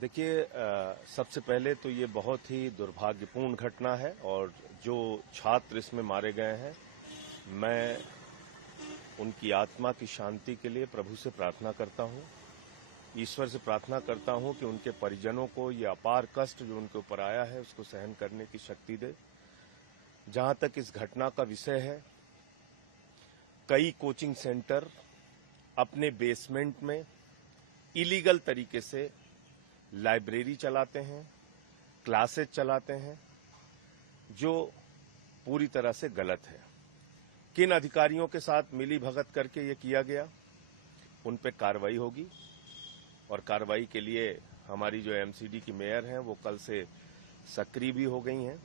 देखिए, सबसे पहले तो ये बहुत ही दुर्भाग्यपूर्ण घटना है और जो छात्र इसमें मारे गए हैं, मैं उनकी आत्मा की शांति के लिए प्रभु से प्रार्थना करता हूं, ईश्वर से प्रार्थना करता हूं कि उनके परिजनों को ये अपार कष्ट जो उनके ऊपर आया है उसको सहन करने की शक्ति दे। जहां तक इस घटना का विषय है, कई कोचिंग सेंटर अपने बेसमेंट में इलीगल तरीके से लाइब्रेरी चलाते हैं, क्लासेस चलाते हैं, जो पूरी तरह से गलत है। किन अधिकारियों के साथ मिली भगत करके ये किया गया, उन पे कार्रवाई होगी और कार्रवाई के लिए हमारी जो एमसीडी की मेयर हैं वो कल से सक्रिय भी हो गई हैं।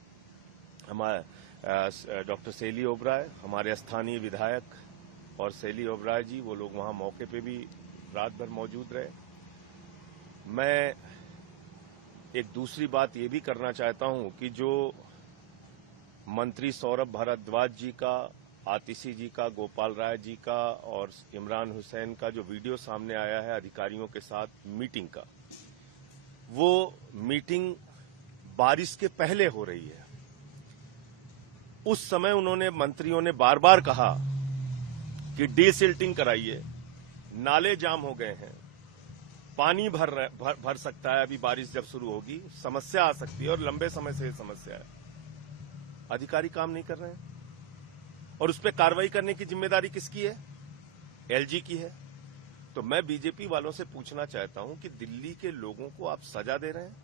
हमारे डॉक्टर सेली ओबराय, हमारे स्थानीय विधायक और सेली ओबराय जी, वो लोग वहां मौके पे भी रात भर मौजूद रहे। मैं एक दूसरी बात ये भी करना चाहता हूं कि जो मंत्री सौरभ भारद्वाज जी का, आतिशी जी का, गोपाल राय जी का और इमरान हुसैन का जो वीडियो सामने आया है अधिकारियों के साथ मीटिंग का, वो मीटिंग बारिश के पहले हो रही है। उस समय उन्होंने, मंत्रियों ने बार बार कहा कि डीसिल्टिंग कराइए, नाले जाम हो गए हैं, पानी भर सकता है, अभी बारिश जब शुरू होगी समस्या आ सकती है और लंबे समय से ये समस्या है। अधिकारी काम नहीं कर रहे हैं और उस पर कार्रवाई करने की जिम्मेदारी किसकी है? एलजी की है। तो मैं बीजेपी वालों से पूछना चाहता हूं कि दिल्ली के लोगों को आप सजा दे रहे हैं,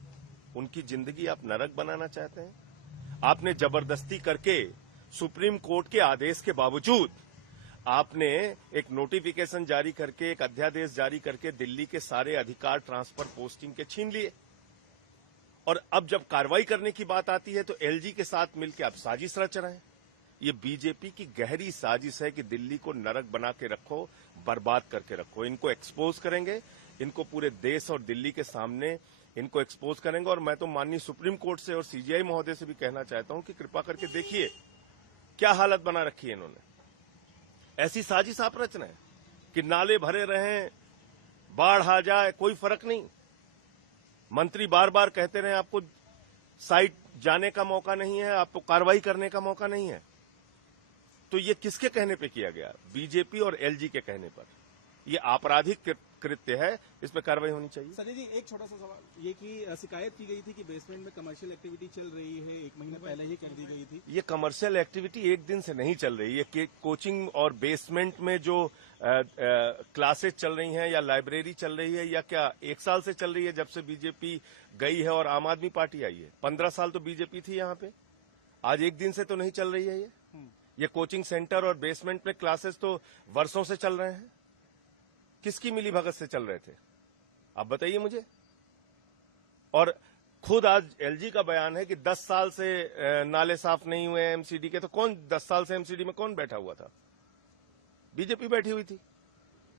उनकी जिंदगी आप नरक बनाना चाहते हैं। आपने जबरदस्ती करके सुप्रीम कोर्ट के आदेश के बावजूद आपने एक नोटिफिकेशन जारी करके, एक अध्यादेश जारी करके दिल्ली के सारे अधिकार ट्रांसफर पोस्टिंग के छीन लिए। और अब जब कार्रवाई करने की बात आती है तो एलजी के साथ मिलकर आप साजिश रच रहे हैं। ये बीजेपी की गहरी साजिश है कि दिल्ली को नरक बना के रखो, बर्बाद करके रखो। इनको एक्सपोज करेंगे, इनको पूरे देश और दिल्ली के सामने इनको एक्सपोज करेंगे। और मैं तो माननीय सुप्रीम कोर्ट से और सीजीआई महोदय से भी कहना चाहता हूं कि कृपा करके देखिए क्या हालत बना रखी है इन्होंने। ऐसी साजिश आप रच रहे हैं कि नाले भरे रहें, बाढ़ आ जाए, कोई फर्क नहीं। मंत्री बार बार कहते रहे आपको साइट जाने का मौका नहीं है, आपको कार्रवाई करने का मौका नहीं है। तो ये किसके कहने पे किया गया? बीजेपी और एलजी के कहने पर। ये आपराधिक कृत्य है, इस पर कार्रवाई होनी चाहिए। संजय जी, एक छोटा सा सवाल ये कि शिकायत की गई थी कि बेसमेंट में कमर्शियल एक्टिविटी चल रही है, 1 महीने पहले ही कर दी गई थी। ये कमर्शियल एक्टिविटी एक दिन से नहीं चल रही है। कोचिंग और बेसमेंट में जो क्लासेस चल रही हैं या लाइब्रेरी चल रही है, या क्या 1 साल से चल रही है जब से बीजेपी गई है और आम आदमी पार्टी आई है? 15 साल तो बीजेपी थी यहाँ पे। आज एक दिन से तो नहीं चल रही है ये कोचिंग सेंटर और बेसमेंट में क्लासेस तो वर्षों से चल रहे हैं। किसकी मिली भगत से चल रहे थे, आप बताइए मुझे। और खुद आज एलजी का बयान है कि 10 साल से नाले साफ नहीं हुए एमसीडी के। तो कौन 10 साल से एमसीडी में कौन बैठा हुआ था? बीजेपी बैठी हुई थी।